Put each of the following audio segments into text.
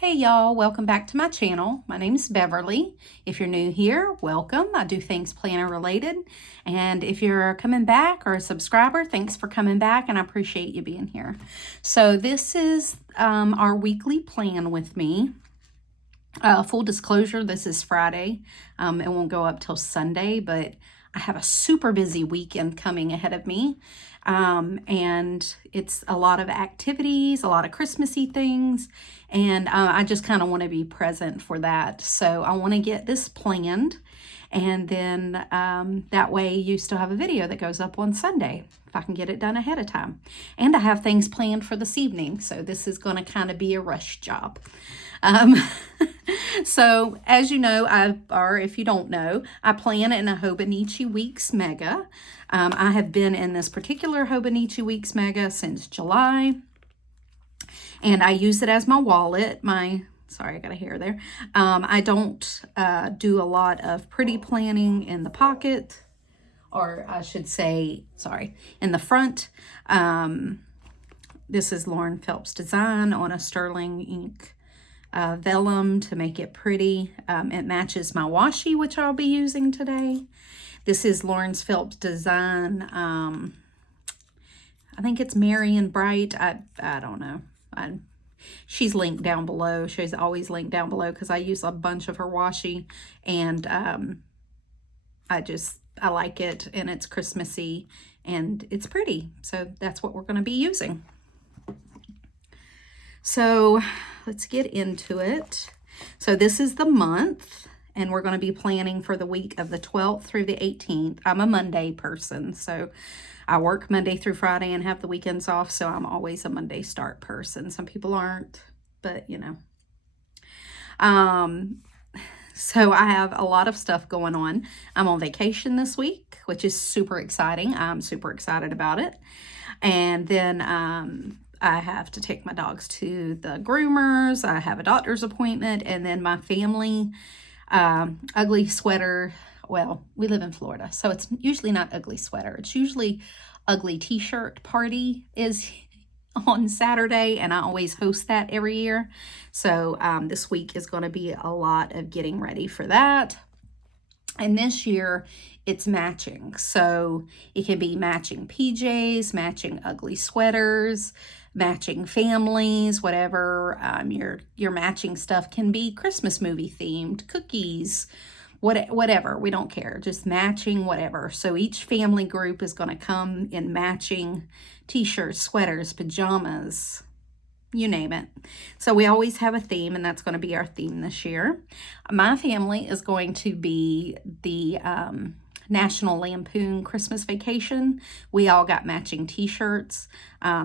Hey y'all, welcome back to my channel. My name is Beverly. If you're new here, welcome. I do things planner related. And if you're coming back or a subscriber, thanks for coming back and I appreciate you being here. So this is our weekly plan with me. Full disclosure, this is Friday. It won't go up till Sunday, but I have a super busy weekend coming ahead of me. And it's a lot of activities, a lot of Christmassy things, and I just kind of want to be present for that. So I want to get this planned, and then that way you still have a video that goes up on Sunday if I can get it done ahead of time. And I have things planned for this evening, so this is going to kind of be a rush job. So as you know, or if you don't know, I plan in a Hobonichi Weeks Mega. I have been in this particular Hobonichi Weeks Mega since July, and I use it as my wallet. Sorry, I got a hair there. I don't do a lot of pretty planning in the pocket, or I should say, sorry, in the front. This is Lauren Phelps design on a sterling ink vellum to make it pretty. It matches my washi, which I'll be using today. This is Lauren's Phelps design. I think it's Marion Bright. I don't know. She's linked down below. She's always linked down below because I use a bunch of her washi, and I like it, and it's Christmassy and it's pretty. So that's what we're going to be using. So let's get into it. So this is the month, and we're going to be planning for the week of the 12th through the 18th. I'm a Monday person, so I work Monday through Friday and have the weekends off, so I'm always a Monday start person. Some people aren't, but you know. So I have a lot of stuff going on. I'm on vacation this week, which is super exciting. I'm super excited about it. And then I have to take my dogs to the groomers. I have a doctor's appointment, and then my family ugly sweater. Well, we live in Florida, so it's usually not ugly sweater. It's usually ugly t-shirt party is on Saturday, and I always host that every year. So this week is going to be a lot of getting ready for that. And this year it's matching. So it can be matching PJs, matching ugly sweaters, matching families, whatever. Your matching stuff can be Christmas movie themed, cookies, whatever. We don't care, just matching whatever. So each family group is going to come in matching t-shirts, sweaters, pajamas, you name it. So we always have a theme, and that's going to be our theme this year. My family is going to be the National Lampoon Christmas Vacation. We all got matching t-shirts,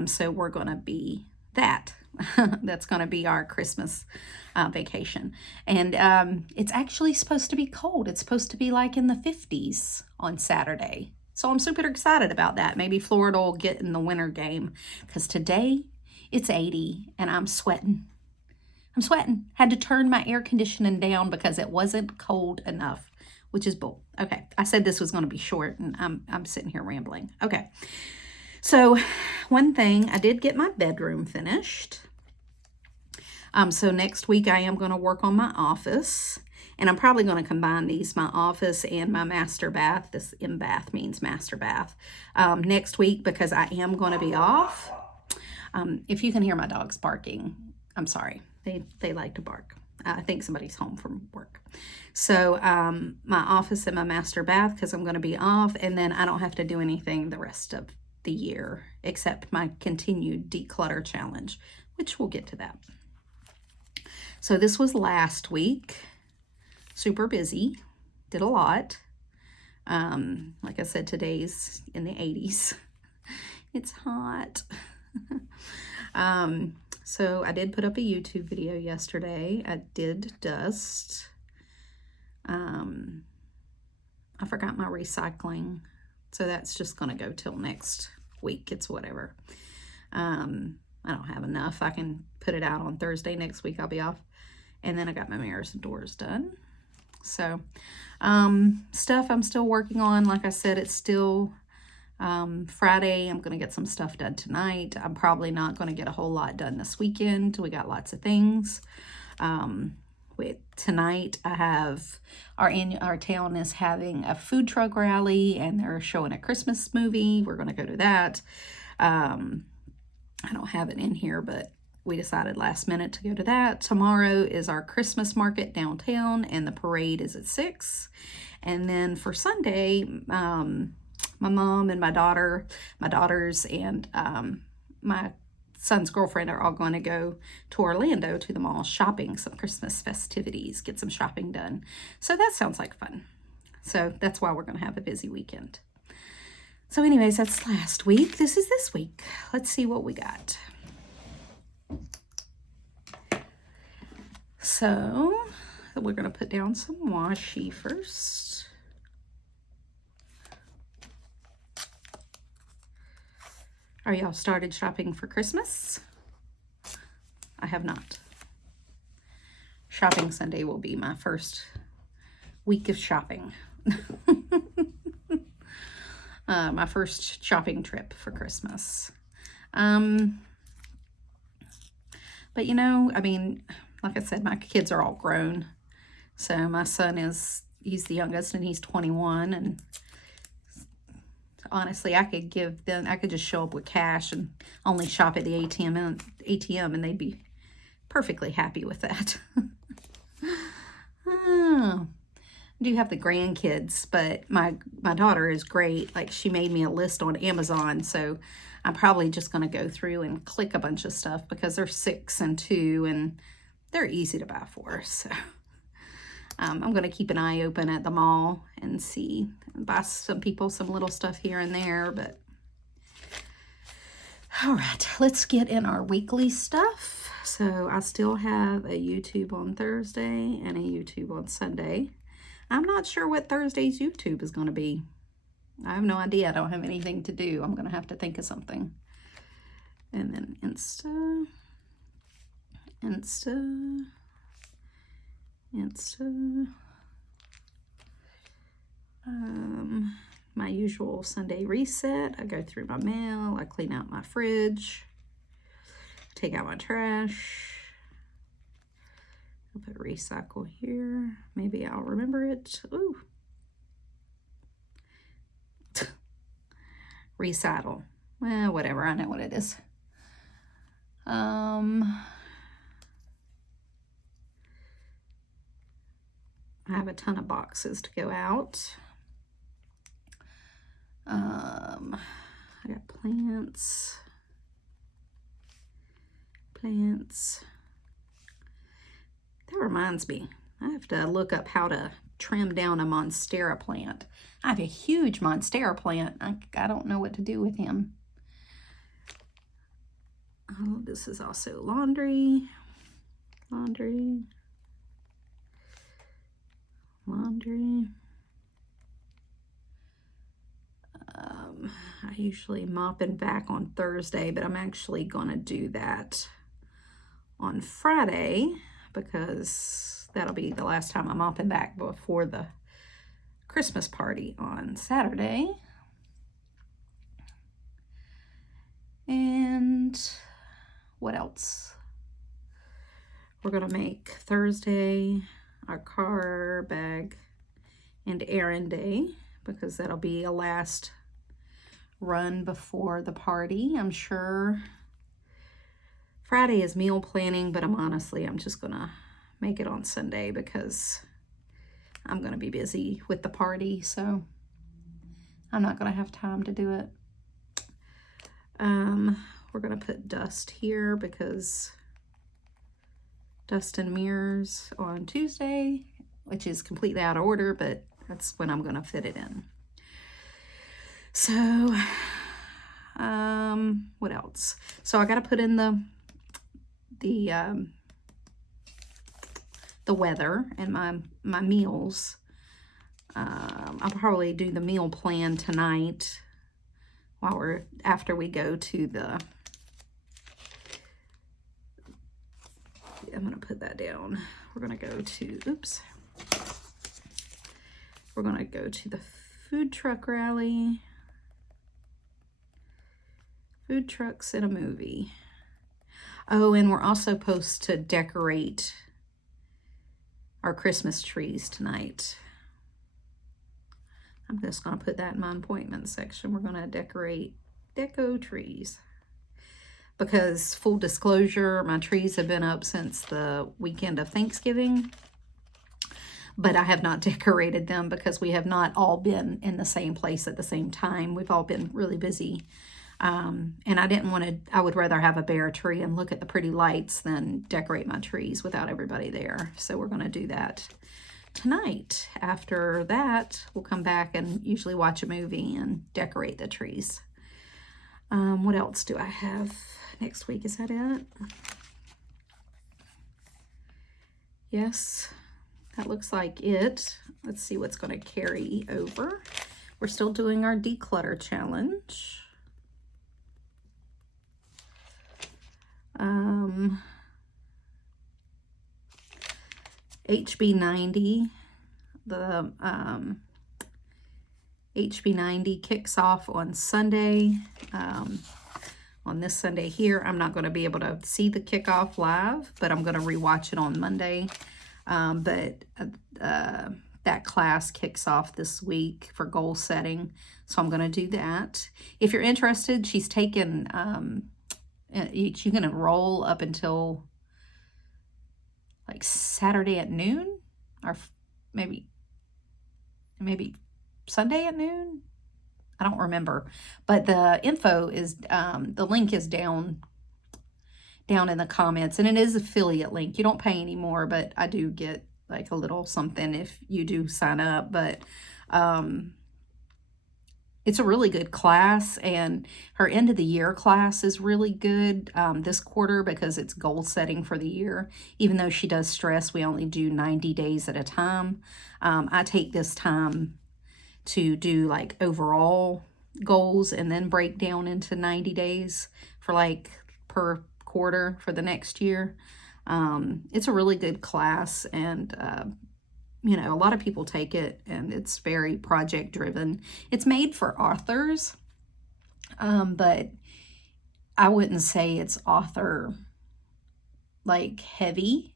so we're going to be that. That's going to be our Christmas vacation. And it's actually supposed to be cold. It's supposed to be like in the 50s on Saturday. So I'm super excited about that. Maybe Florida will get in the winter game, because today it's 80 and I'm sweating. Had to turn my air conditioning down because it wasn't cold enough, which is bull. Okay, I said this was going to be short, and I'm sitting here rambling. Okay, so one thing, I did get my bedroom finished. So next week I am going to work on my office, and I'm probably going to combine these, my office and my master bath. This in bath means master bath. Next week, because I am going to be off. If you can hear my dogs barking, I'm sorry. They like to bark. I think somebody's home from work. So my office and my master bath, because I'm going to be off, and then I don't have to do anything the rest of the year except my continued declutter challenge, which we'll get to that. So this was last week. Super busy. Did a lot. Like I said, today's in the 80s. It's hot. So I did put up a YouTube video yesterday. I did dust. I forgot my recycling, so that's just going to go till next week. It's whatever. I don't have enough. I can put it out on Thursday. Next week I'll be off. And then I got my mirrors and doors done. So stuff I'm still working on. Like I said, it's still Friday. I'm going to get some stuff done tonight. I'm probably not going to get a whole lot done this weekend. We got lots of things. Tonight I have our town is having a food truck rally, and they're showing a Christmas movie. We're going to go to that. I don't have it in here, but we decided last minute to go to that. Tomorrow is our Christmas market downtown, and the parade is at 6. And then for Sunday, my mom and my daughters and my son's girlfriend are all going to go to Orlando to the mall shopping, some Christmas festivities, get some shopping done. So that sounds like fun. So that's why we're going to have a busy weekend. So anyways, that's last week. This is this week. Let's see what we got. So we're going to put down some washi first. Are y'all started shopping for Christmas? I have not. Shopping Sunday will be my first week of shopping. My first shopping trip for Christmas. But you know, I mean, like I said, my kids are all grown. So my son he's the youngest and he's 21, and honestly, I could just show up with cash and only shop at the ATM and they'd be perfectly happy with that. I do have the grandkids, but my daughter is great. Like, she made me a list on Amazon, so I'm probably just going to go through and click a bunch of stuff because they're 6 and 2 and they're easy to buy for. So I'm going to keep an eye open at the mall and buy some people some little stuff here and there. But all right, let's get in our weekly stuff. So I still have a YouTube on Thursday and a YouTube on Sunday. I'm not sure what Thursday's YouTube is going to be. I have no idea. I don't have anything to do. I'm going to have to think of something. And then Insta. My usual Sunday reset. I go through my mail. I clean out my fridge. Take out my trash. I'll put recycle here. Maybe I'll remember it. Ooh. Recycle. Well, whatever. I know what it is. I have a ton of boxes to go out. I got plants. That reminds me, I have to look up how to trim down a monstera plant. I have a huge monstera plant. I don't know what to do with him. Oh, this is also laundry. I usually mop and vac on Thursday, but I'm actually going to do that on Friday because that'll be the last time I mop and vac before the Christmas party on Saturday. And what else? We're going to make Thursday our car bag and errand day because that'll be a last run before the party, I'm sure. Friday is meal planning, but I'm just going to make it on Sunday because I'm going to be busy with the party, so I'm not going to have time to do it. We're going to put dust here because dust and mirrors on Tuesday, which is completely out of order, but that's when I'm going to fit it in. So, what else? So I got to put in the weather and my meals. I'll probably do the meal plan tonight after we go to the, I'm going to put that down. We're going to go to, we're going to go to the food truck rally. Food trucks in a movie. Oh, and we're also supposed to decorate our Christmas trees tonight. I'm just going to put that in my appointment section. We're going to decorate deco trees. Because, full disclosure, my trees have been up since the weekend of Thanksgiving. But I have not decorated them because we have not all been in the same place at the same time. We've all been really busy. And I didn't want to, I would rather have a bare tree and look at the pretty lights than decorate my trees without everybody there. So we're going to do that tonight. After that, we'll come back and usually watch a movie and decorate the trees. What else do I have next week? Is that it? Yes, that looks like it. Let's see what's going to carry over. We're still doing our declutter challenge. HB90, the HB90 kicks off on Sunday. On this Sunday here, I'm not going to be able to see the kickoff live, but I'm going to rewatch it on Monday. That class kicks off this week for goal setting, so I'm going to do that. If you're interested, she's taken, you can enroll up until like Saturday at noon, or maybe Sunday at noon. I don't remember, but the info is, the link is down in the comments, and it is affiliate link. You don't pay anymore, but I do get like a little something if you do sign up. But it's a really good class, and her end of the year class is really good this quarter because it's goal setting for the year. Even though she does stress we only do 90 days at a time, I take this time to do like overall goals and then break down into 90 days for like per quarter for the next year. It's a really good class, and you know, a lot of people take it, and it's very project driven. It's made for authors, but I wouldn't say it's author like heavy.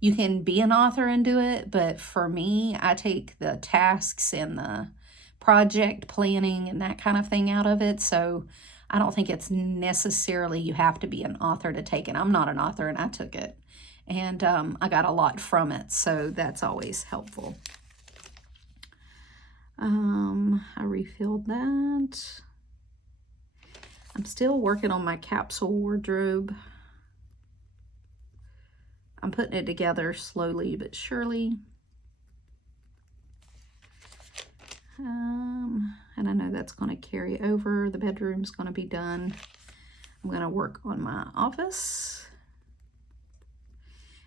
You can be an author and do it, but for me, I take the tasks and the project planning and that kind of thing out of it. So I don't think it's necessarily you have to be an author to take it. I'm not an author, and I took it. And I got a lot from it, so that's always helpful. I refilled that. I'm still working on my capsule wardrobe. I'm putting it together slowly but surely. And I know that's going to carry over. The bedroom's going to be done. I'm going to work on my office.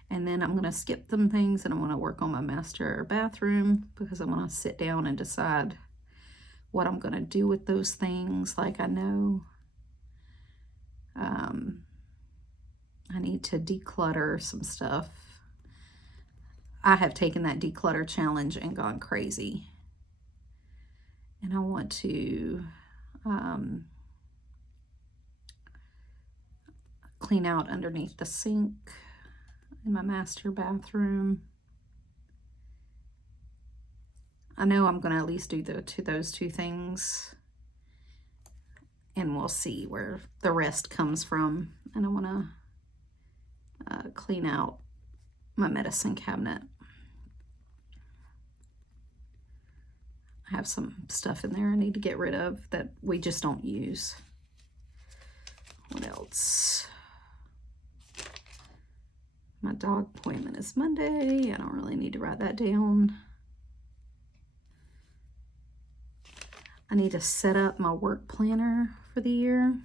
And then I'm going to skip some things, and I'm going to work on my master bathroom because I want to sit down and decide what I'm going to do with those things. Like, I know I need to declutter some stuff. I have taken that declutter challenge and gone crazy. And I want to clean out underneath the sink in my master bathroom. I know I'm going to at least do those two things, and we'll see where the rest comes from. And I want to clean out my medicine cabinet. I have some stuff in there I need to get rid of that we just don't use. What else? My dog appointment is Monday. I don't really need to write that down. I need to set up my work planner for the year.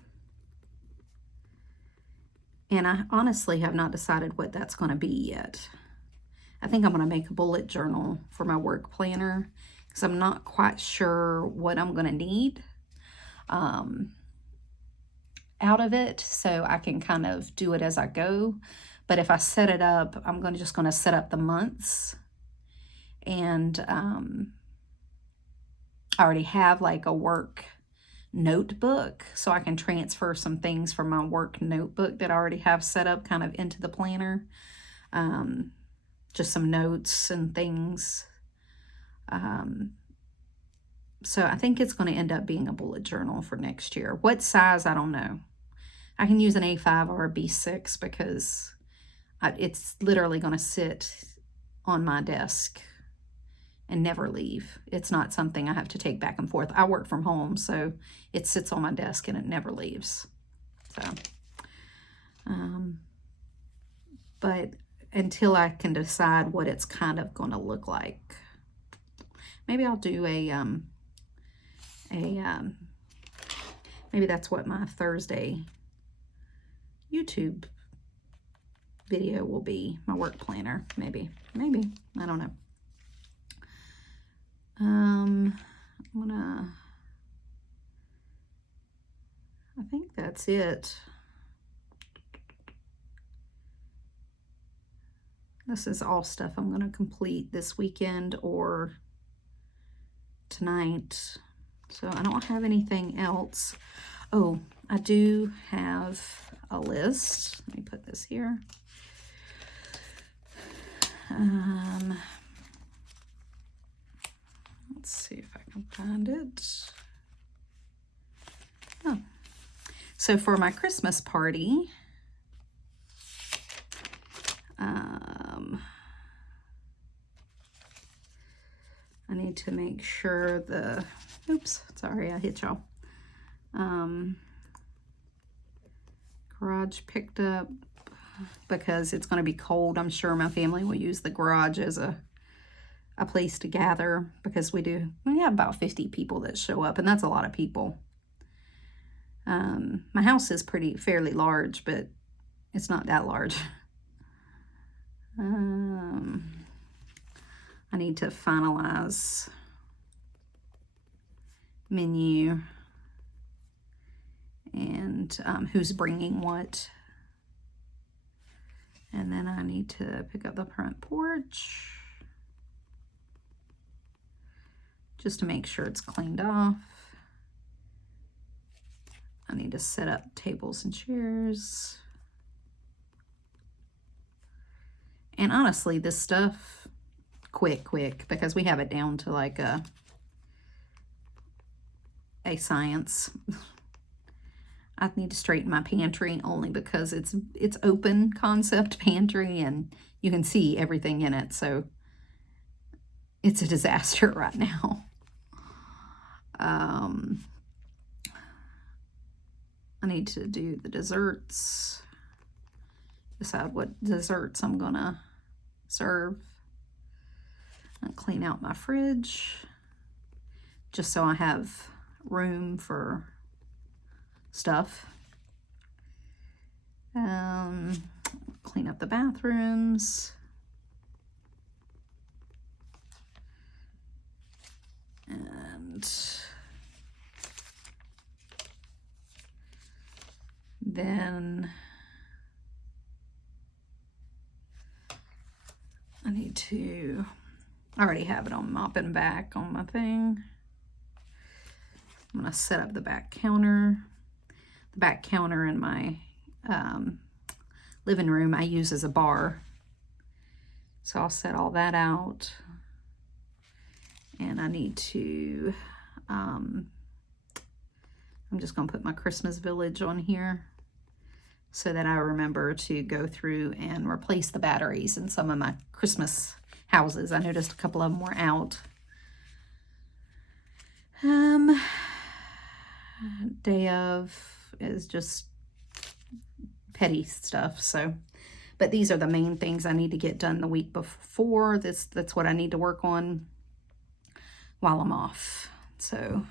And I honestly have not decided what that's going to be yet. I think I'm going to make a bullet journal for my work planner because I'm not quite sure what I'm going to need out of it, so I can kind of do it as I go. But if I set it up, I'm just going to set up the months. And I already have like a work notebook, so I can transfer some things from my work notebook that I already have set up kind of into the planner. just some notes and things. So I think it's going to end up being a bullet journal for next year. What size, I don't know. I can use an A5 or a B6 because it's literally going to sit on my desk and never leave. It's not something I have to take back and forth. I work from home, so it sits on my desk and it never leaves. So, but until I can decide what it's kind of going to look like, maybe I'll do maybe that's what my Thursday YouTube video will be, my work planner, maybe, I don't know. I think that's it. This is all stuff I'm going to complete this weekend or tonight. So I don't have anything else. Oh, I do have a list. Let me put this here. Let's see if I can find it. Oh, so for my Christmas party, I need to make sure oops, sorry, I hit y'all. Garage picked up because it's going to be cold. I'm sure my family will use the garage as a place to gather because we have about 50 people that show up, and that's a lot of people. My house is fairly large, but it's not that large. I need to finalize menu and who's bringing what. And then I need to pick up the front porch just to make sure it's cleaned off. I need to set up tables and chairs. And honestly, this stuff, quick, because we have it down to like a science. I need to straighten my pantry only because it's open concept pantry and you can see everything in it. So it's a disaster right now. I need to do the desserts, decide what desserts I'm gonna serve. I'll clean out my fridge just so I have room for stuff. Clean up the bathrooms. And then I already have it on mopping back on my thing. I'm gonna set up the back counter. The back counter in my living room I use as a bar. So I'll set all that out. And I need to, I'm just gonna put my Christmas village on here so that I remember to go through and replace the batteries in some of my Christmas houses. I noticed a couple of them were out. Day of is just petty stuff. So, but these are the main things I need to get done the week before. That's what I need to work on while I'm off. So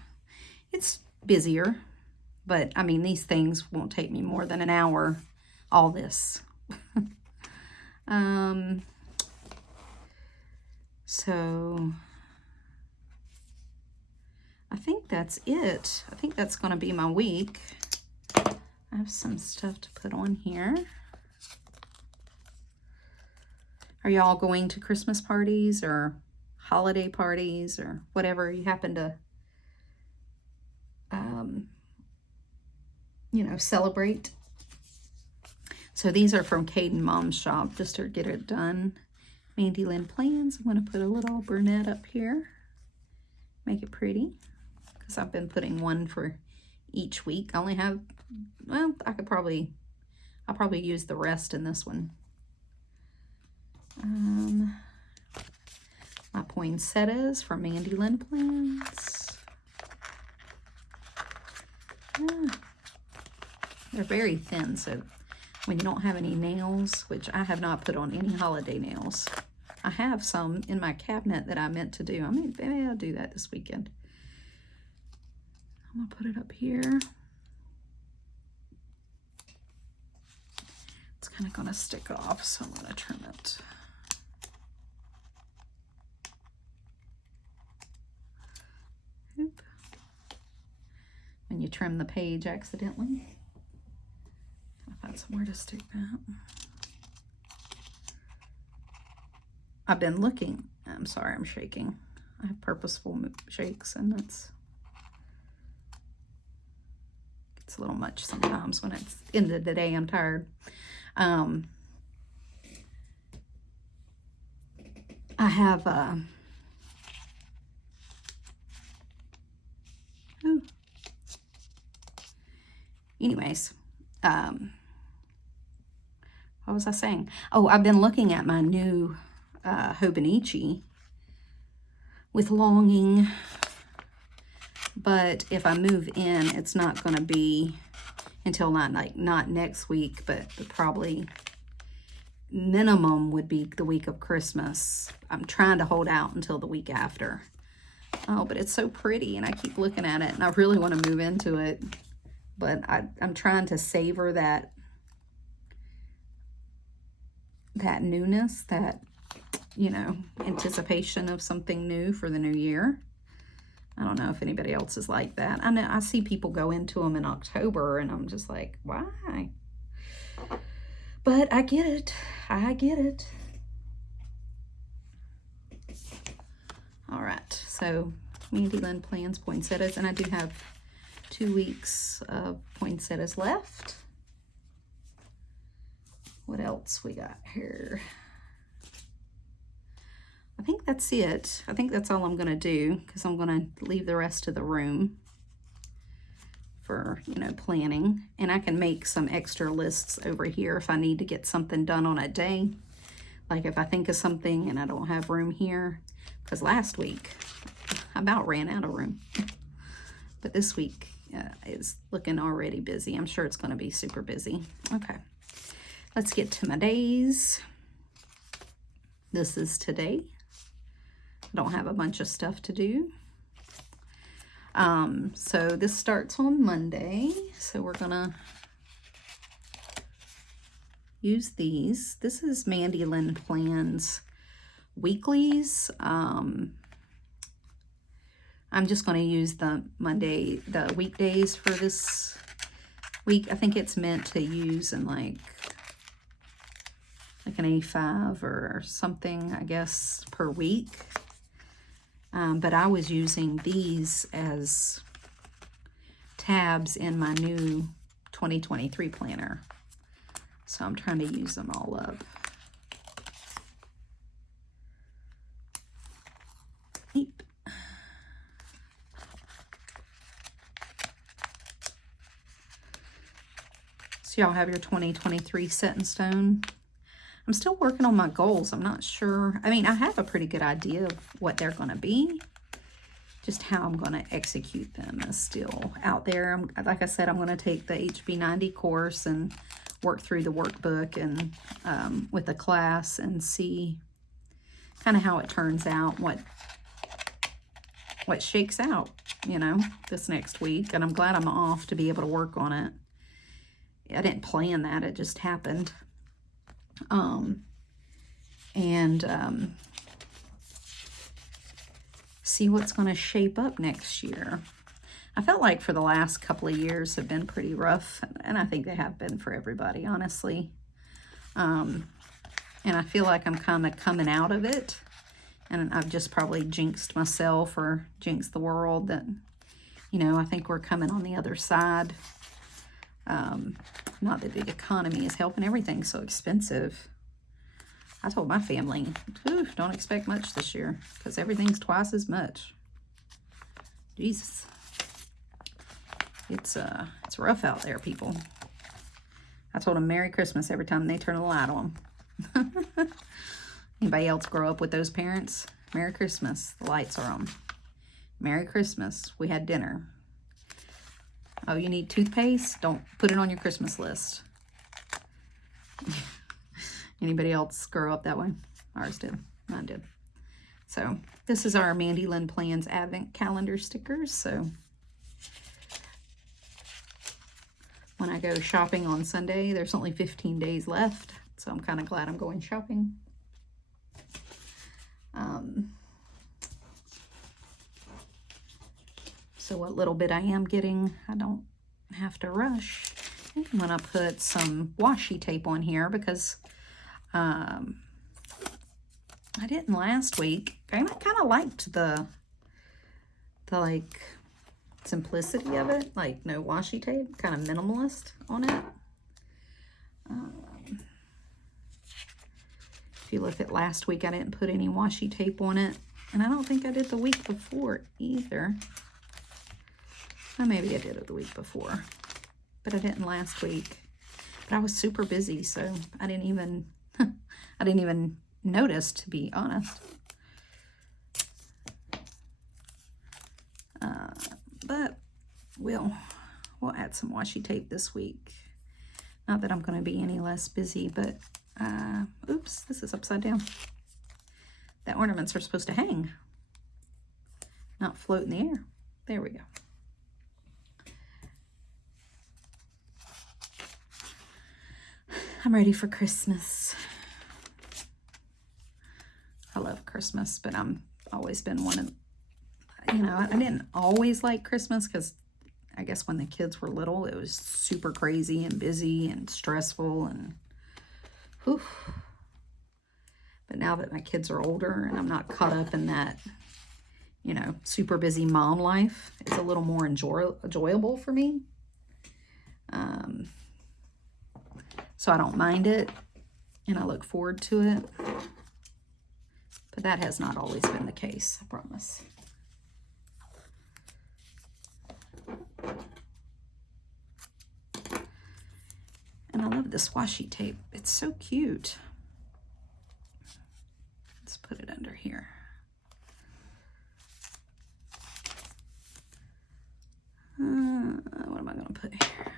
it's busier, but I mean, these things won't take me more than an hour, all this. So I think that's it. I think that's going to be my week. I have some stuff to put on here. Are y'all going to Christmas parties or holiday parties or whatever you happen to, celebrate? So these are from Kaidens Mom Shop, just to get it done. Mandy Lynn Plans. I'm going to put a little brunette up here. Make it pretty. Because I've been putting one for each week. I only have, well, I'll probably use the rest in this one. My poinsettias from Mandy Lynn Plans. They're very thin, so when you don't have any nails, which I have not put on any holiday nails. I have some in my cabinet that I meant to do. I mean, maybe I'll do that this weekend. I'm gonna put it up here. It's kind of gonna stick off, so I'm gonna trim it. Oop. When you trim the page accidentally. I'll find somewhere to stick that. I've been looking. I'm sorry, I'm shaking. I have purposeful shakes, and it's a little much sometimes when it's end of the day. I'm tired. I have anyways, what was I saying? Oh, I've been looking at my new Hobonichi with longing, but if I move in, it's not going to be until not next week, but probably minimum would be the week of Christmas. I'm trying to hold out until the week after. Oh, but it's so pretty, and I keep looking at it, and I really want to move into it, but I'm trying to savor that newness, that, you know, anticipation of something new for the new year. I don't know if anybody else is like that. I know I see people go into them in October, and I'm just like, why? But I get it. I get it. All right. So Mandy Lynn Plans poinsettias, and I do have 2 weeks of poinsettias left. What else we got here? I think that's it. I think that's all I'm going to do, because I'm going to leave the rest of the room for, you know, planning. And I can make some extra lists over here if I need to get something done on a day. Like if I think of something and I don't have room here, because last week I about ran out of room. But this week is looking already busy. I'm sure it's going to be super busy. Okay, let's get to my days. This is today. I don't have a bunch of stuff to do. So this starts on Monday. So we're gonna use these. This is Mandy Lynn Plans weeklies. I'm just gonna use the weekdays for this week. I think it's meant to use in like an A5 or something, I guess, per week. But I was using these as tabs in my new 2023 planner. So I'm trying to use them all up. Eep. So y'all have your 2023 set in stone. I'm still working on my goals. I'm not sure. I mean, I have a pretty good idea of what they're going to be. Just how I'm going to execute them is still out there. Like I said, I'm going to take the HB90 course and work through the workbook and with the class and see kind of how it turns out, what shakes out, you know, this next week. And I'm glad I'm off to be able to work on it. I didn't plan that. It just happened. See what's going to shape up next year. I felt like for the last couple of years have been pretty rough, and I think they have been for everybody, honestly. And I feel like I'm kind of coming out of it, and I've just probably jinxed myself or jinxed the world that, you know, I think we're coming on the other side. Not that the economy is helping, everything's so expensive. I told my family, don't expect much this year because everything's twice as much. Jesus. It's rough out there, people. I told them Merry Christmas every time they turn the light on. Anybody else grow up with those parents? Merry Christmas, the lights are on. Merry Christmas, we had dinner. Oh, you need toothpaste? Don't put it on your Christmas list. Anybody else grow up that way? Ours did. Mine did. So this is our Mandy Lynn Plans Advent Calendar stickers. So when I go shopping on Sunday, there's only 15 days left. So I'm kind of glad I'm going shopping. So what little bit I am getting, I don't have to rush. I'm going to put some washi tape on here because I didn't last week. I kind of liked the like simplicity of it, like no washi tape, kind of minimalist on it. If you look at last week, I didn't put any washi tape on it, and I don't think I did the week before either. Well, maybe I did it the week before, but I didn't last week. But I was super busy, so I didn't even I didn't even notice, to be honest. But we'll add some washi tape this week. Not that I'm going to be any less busy, but oops, this is upside down. The ornaments are supposed to hang, not float in the air. There we go. I'm ready for Christmas. I love Christmas, but I'm always been one of, I didn't always like Christmas because I guess when the kids were little, it was super crazy and busy and stressful and whew. But now that my kids are older and I'm not caught up in that, super busy mom life, it's a little more enjoyable for me. So I don't mind it, and I look forward to it. But that has not always been the case, I promise. And I love this washi tape. It's so cute. Let's put it under here. What am I going to put here?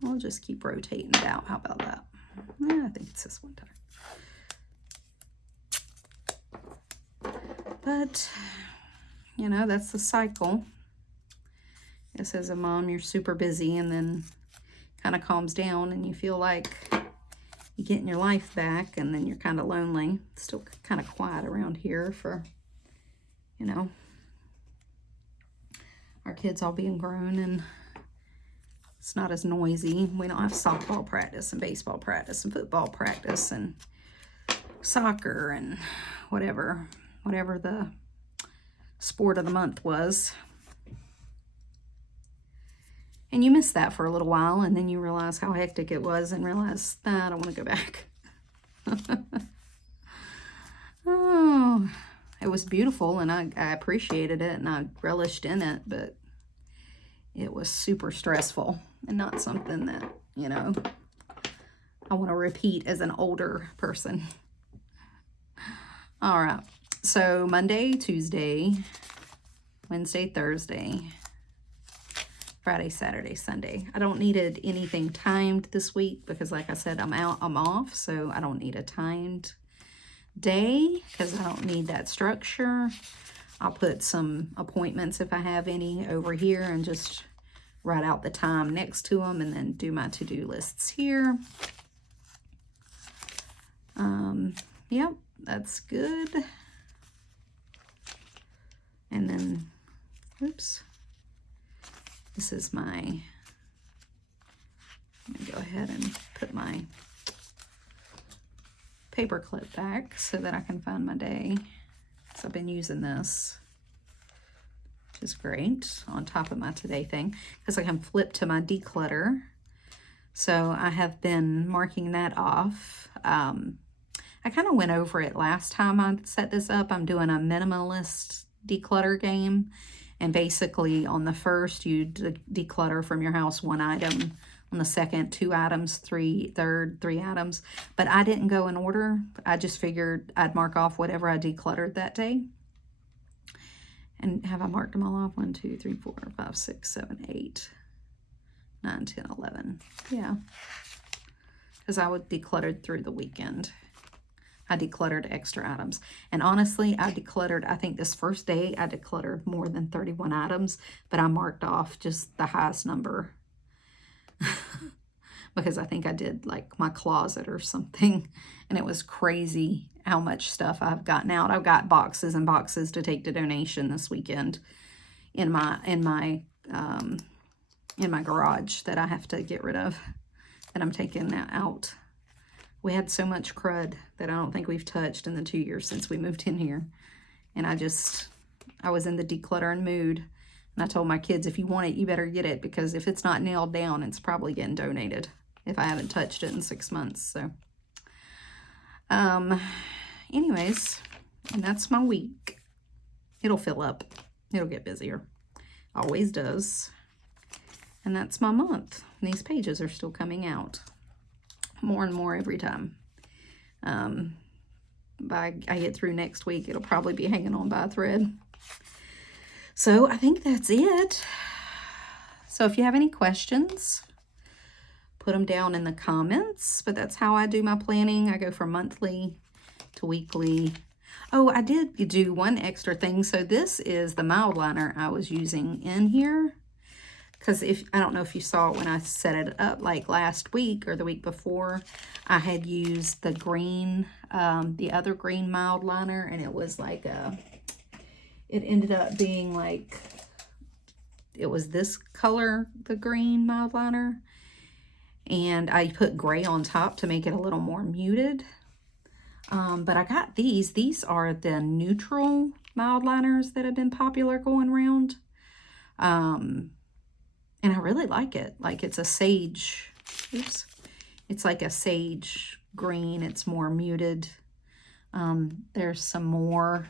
We'll just keep rotating it out. How about that? Yeah, I think it's this one time. But, that's the cycle. It says, a mom, you're super busy, and then kind of calms down, and you feel like you're getting your life back, and then you're kind of lonely. It's still kind of quiet around here for, our kids all being grown, and it's not as noisy. We don't have softball practice and baseball practice and football practice and soccer and whatever the sport of the month was. And you miss that for a little while, and then you realize how hectic it was and realize, I don't want to go back. Oh, it was beautiful, and I appreciated it, and I relished in it, but it was super stressful and not something that, I want to repeat as an older person. All right. So Monday, Tuesday, Wednesday, Thursday, Friday, Saturday, Sunday. I don't need anything timed this week because, like I said, I'm off, so I don't need a timed day because I don't need that structure. I'll put some appointments, if I have any, over here and just write out the time next to them and then do my to-do lists here. Yep, that's good. And then, oops, this is my, let me go ahead and put my paper clip back so that I can find my day. So I've been using this, which is great, on top of my today thing, because I can flip to my declutter. So I have been marking that off. I kind of went over it last time I set this up. I'm doing a minimalist declutter game. And basically on the first, you declutter from your house 1 item. On the second, 2 items, third, 3 items. But I didn't go in order. I just figured I'd mark off whatever I decluttered that day. And have I marked them all off? 1, 2, 3, 4, 5, 6, 7, 8, 9, 10, 11. Yeah. Because I would decluttered through the weekend. I decluttered extra items. And honestly, I think this first day, I decluttered more than 31 items. But I marked off just the highest number. Because I think I did like my closet or something. And it was crazy how much stuff I've gotten out. I've got boxes and boxes to take to donation this weekend in my garage that I have to get rid of, that I'm taking that out. We had so much crud that I don't think we've touched in the 2 years since we moved in here. And I was in the decluttering mood. And I told my kids, if you want it, you better get it, because if it's not nailed down, it's probably getting donated if I haven't touched it in 6 months. So, anyways, and that's my week. It'll fill up. It'll get busier. Always does. And that's my month. And these pages are still coming out. More and more every time. By I get through next week, it'll probably be hanging on by a thread. So I think that's it. So if you have any questions, put them down in the comments. But that's how I do my planning. I go from monthly to weekly. Oh, I did do one extra thing. So this is the Mildliner I was using in here. Because I don't know if you saw it when I set it up, like last week or the week before, I had used the green, the other green Mildliner, and it was like it ended up being like, it was this color, the green Mildliner, and I put gray on top to make it a little more muted. But I got these. These are the neutral Mildliners that have been popular going around. And I really like it. Like it's a sage, oops. It's like a sage green. It's more muted. There's some more,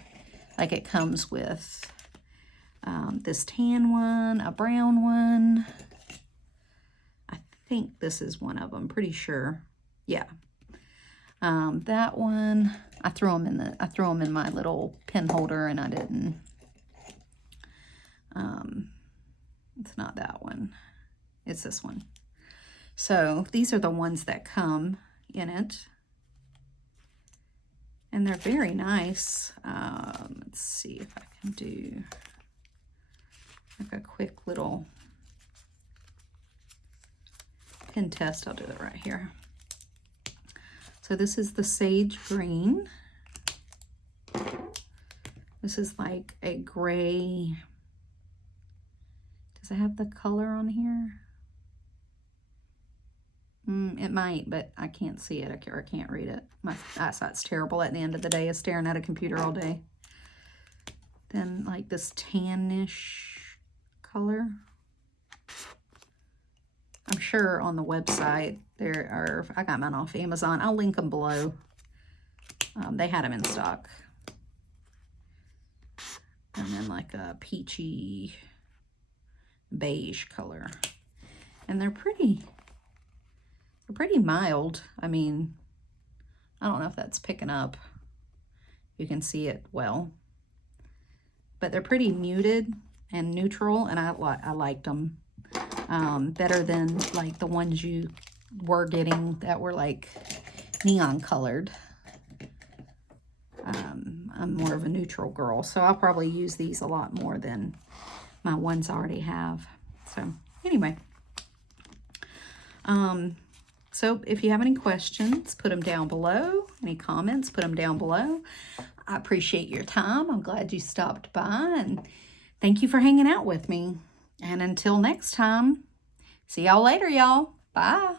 like it comes with this tan one, a brown one. I think this is one of them, pretty sure. Yeah. That one, I threw them in my little pen holder, and I didn't. It's not that one. It's this one. So these are the ones that come in it. And they're very nice. Let's see if I can do like a quick little pen test. I'll do it right here. So this is the sage green. This is like a gray. Does it have the color on here? It might, but I can't see it or I can't read it. My eyesight's terrible at the end of the day of staring at a computer all day. Then like this tannish color. I'm sure on the website there are, I got mine off Amazon. I'll link them below. They had them in stock. And then like a peachy beige color. And they're pretty mild. I mean, I don't know if that's picking up. You can see it well. But they're pretty muted and neutral, and I liked them better than like the ones you were getting that were like neon colored. I'm more of a neutral girl, so I'll probably use these a lot more than my ones I already have. So anyway, so if you have any questions, put them down below. Any comments, put them down below. I appreciate your time. I'm glad you stopped by, and thank you for hanging out with me. And until next time, see y'all later, y'all. Bye.